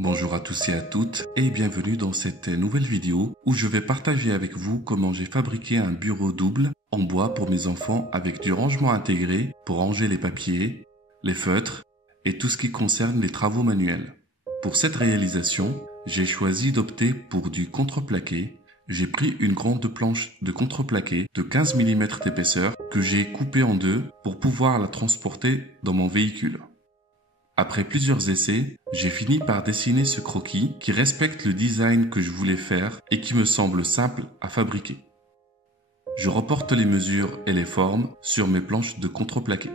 Bonjour à tous et à toutes et bienvenue dans cette nouvelle vidéo où je vais partager avec vous comment j'ai fabriqué un bureau double en bois pour mes enfants avec du rangement intégré pour ranger les papiers, les feutres et tout ce qui concerne les travaux manuels. Pour cette réalisation, j'ai choisi d'opter pour du contreplaqué. J'ai pris une grande planche de contreplaqué de 15 mm d'épaisseur que j'ai coupée en deux pour pouvoir la transporter dans mon véhicule. Après plusieurs essais, j'ai fini par dessiner ce croquis qui respecte le design que je voulais faire et qui me semble simple à fabriquer. Je reporte les mesures et les formes sur mes planches de contreplaqué.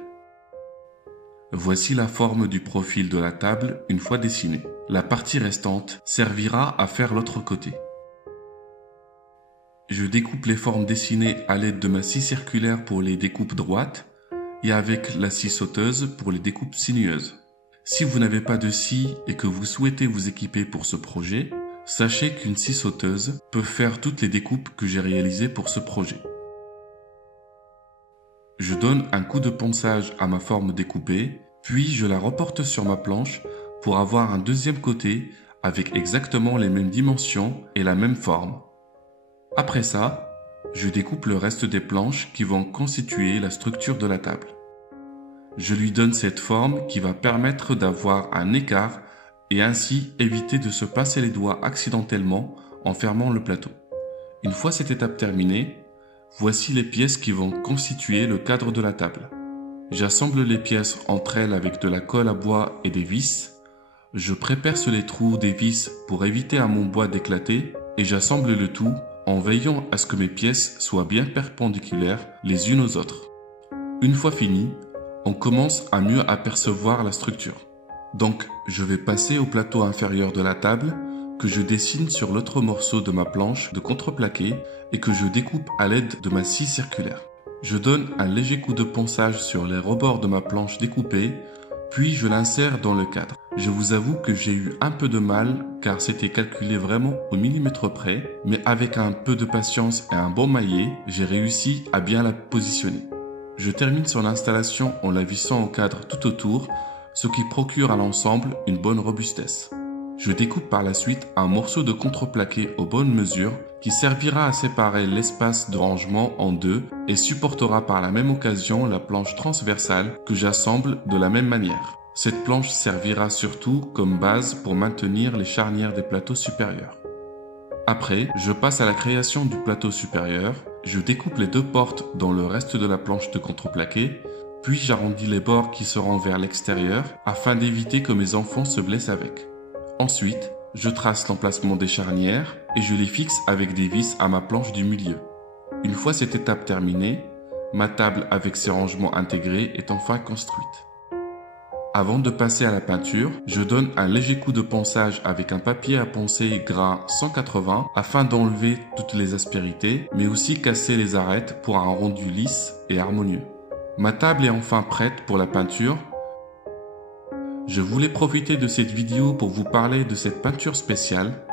Voici la forme du profil de la table une fois dessinée. La partie restante servira à faire l'autre côté. Je découpe les formes dessinées à l'aide de ma scie circulaire pour les découpes droites et avec la scie sauteuse pour les découpes sinueuses. Si vous n'avez pas de scie et que vous souhaitez vous équiper pour ce projet, sachez qu'une scie sauteuse peut faire toutes les découpes que j'ai réalisées pour ce projet. Je donne un coup de ponçage à ma forme découpée, puis je la reporte sur ma planche pour avoir un deuxième côté avec exactement les mêmes dimensions et la même forme. Après ça, je découpe le reste des planches qui vont constituer la structure de la table. Je lui donne cette forme qui va permettre d'avoir un écart et ainsi éviter de se passer les doigts accidentellement en fermant le plateau. Une fois cette étape terminée, voici les pièces qui vont constituer le cadre de la table. J'assemble les pièces entre elles avec de la colle à bois et des vis. Je préperce les trous des vis pour éviter à mon bois d'éclater et j'assemble le tout en veillant à ce que mes pièces soient bien perpendiculaires les unes aux autres. Une fois fini, on commence à mieux apercevoir la structure. Donc, je vais passer au plateau inférieur de la table que je dessine sur l'autre morceau de ma planche de contreplaqué et que je découpe à l'aide de ma scie circulaire. Je donne un léger coup de ponçage sur les rebords de ma planche découpée, puis je l'insère dans le cadre. Je vous avoue que j'ai eu un peu de mal car c'était calculé vraiment au millimètre près, mais avec un peu de patience et un bon maillet, j'ai réussi à bien la positionner. Je termine son installation en la vissant au cadre tout autour, ce qui procure à l'ensemble une bonne robustesse. Je découpe par la suite un morceau de contreplaqué aux bonnes mesures qui servira à séparer l'espace de rangement en deux et supportera par la même occasion la planche transversale que j'assemble de la même manière. Cette planche servira surtout comme base pour maintenir les charnières des plateaux supérieurs. Après, je passe à la création du plateau supérieur. Je découpe les deux portes dans le reste de la planche de contreplaqué, puis j'arrondis les bords qui seront vers l'extérieur afin d'éviter que mes enfants se blessent avec. Ensuite, je trace l'emplacement des charnières et je les fixe avec des vis à ma planche du milieu. Une fois cette étape terminée, ma table avec ses rangements intégrés est enfin construite. Avant de passer à la peinture, je donne un léger coup de ponçage avec un papier à poncer gras 180 afin d'enlever toutes les aspérités, mais aussi casser les arêtes pour un rendu lisse et harmonieux. Ma table est enfin prête pour la peinture. Je voulais profiter de cette vidéo pour vous parler de cette peinture spéciale.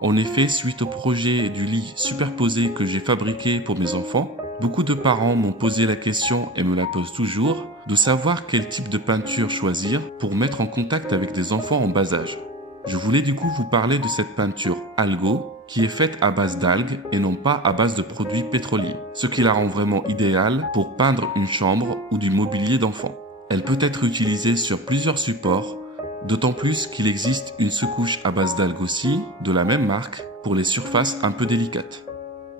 En effet, suite au projet du lit superposé que j'ai fabriqué pour mes enfants, beaucoup de parents m'ont posé la question et me la posent toujours, de savoir quel type de peinture choisir pour mettre en contact avec des enfants en bas âge. Je voulais du coup vous parler de cette peinture Algo qui est faite à base d'algues et non pas à base de produits pétroliers, ce qui la rend vraiment idéale pour peindre une chambre ou du mobilier d'enfant. Elle peut être utilisée sur plusieurs supports, d'autant plus qu'il existe une sous-couche à base d'algues aussi, de la même marque, pour les surfaces un peu délicates.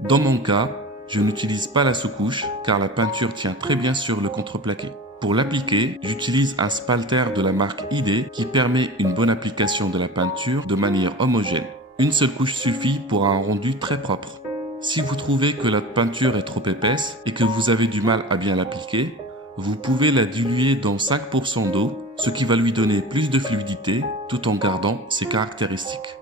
Dans mon cas, je n'utilise pas la sous-couche car la peinture tient très bien sur le contreplaqué. Pour l'appliquer, j'utilise un spalter de la marque ID qui permet une bonne application de la peinture de manière homogène. Une seule couche suffit pour un rendu très propre. Si vous trouvez que la peinture est trop épaisse et que vous avez du mal à bien l'appliquer, vous pouvez la diluer dans 5% d'eau, ce qui va lui donner plus de fluidité tout en gardant ses caractéristiques.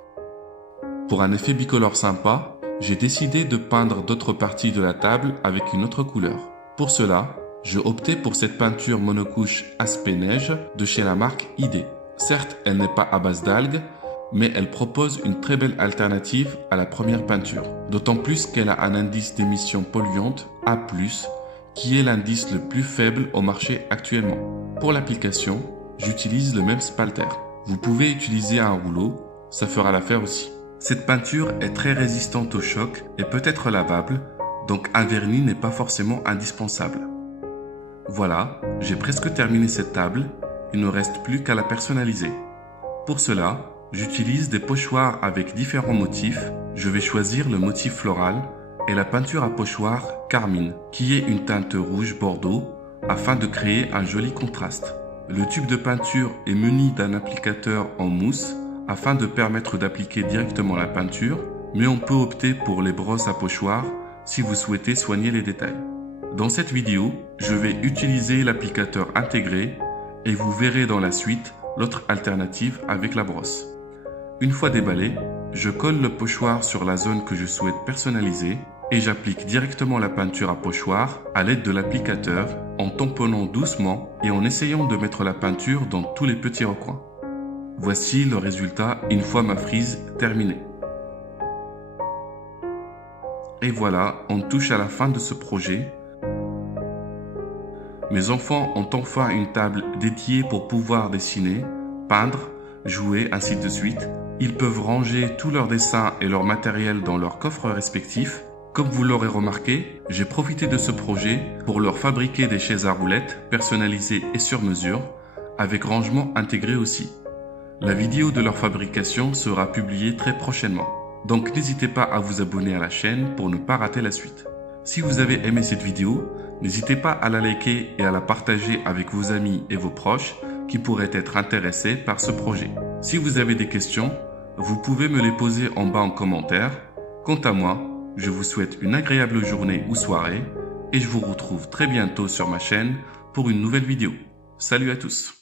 Pour un effet bicolore sympa, j'ai décidé de peindre d'autres parties de la table avec une autre couleur. Pour cela, je optais pour cette peinture monocouche aspect neige de chez la marque ID. Certes, elle n'est pas à base d'algues, mais elle propose une très belle alternative à la première peinture. D'autant plus qu'elle a un indice d'émission polluante A+, qui est l'indice le plus faible au marché actuellement. Pour l'application, j'utilise le même spalter. Vous pouvez utiliser un rouleau, ça fera l'affaire aussi. Cette peinture est très résistante au choc et peut être lavable, donc un vernis n'est pas forcément indispensable. Voilà, j'ai presque terminé cette table, il ne reste plus qu'à la personnaliser. Pour cela, j'utilise des pochoirs avec différents motifs. Je vais choisir le motif floral et la peinture à pochoir carmine, qui est une teinte rouge bordeaux, afin de créer un joli contraste. Le tube de peinture est muni d'un applicateur en mousse, afin de permettre d'appliquer directement la peinture, mais on peut opter pour les brosses à pochoir si vous souhaitez soigner les détails. Dans cette vidéo, je vais utiliser l'applicateur intégré et vous verrez dans la suite l'autre alternative avec la brosse. Une fois déballé, je colle le pochoir sur la zone que je souhaite personnaliser et j'applique directement la peinture à pochoir à l'aide de l'applicateur en tamponnant doucement et en essayant de mettre la peinture dans tous les petits recoins. Voici le résultat une fois ma frise terminée. Et voilà, on touche à la fin de ce projet. Mes enfants ont enfin une table dédiée pour pouvoir dessiner, peindre, jouer, ainsi de suite. Ils peuvent ranger tous leurs dessins et leur matériel dans leurs coffres respectifs. Comme vous l'aurez remarqué, j'ai profité de ce projet pour leur fabriquer des chaises à roulettes personnalisées et sur mesure, avec rangement intégré aussi. La vidéo de leur fabrication sera publiée très prochainement. Donc n'hésitez pas à vous abonner à la chaîne pour ne pas rater la suite. Si vous avez aimé cette vidéo, n'hésitez pas à la liker et à la partager avec vos amis et vos proches qui pourraient être intéressés par ce projet. Si vous avez des questions, vous pouvez me les poser en bas en commentaire. Quant à moi, je vous souhaite une agréable journée ou soirée et je vous retrouve très bientôt sur ma chaîne pour une nouvelle vidéo. Salut à tous!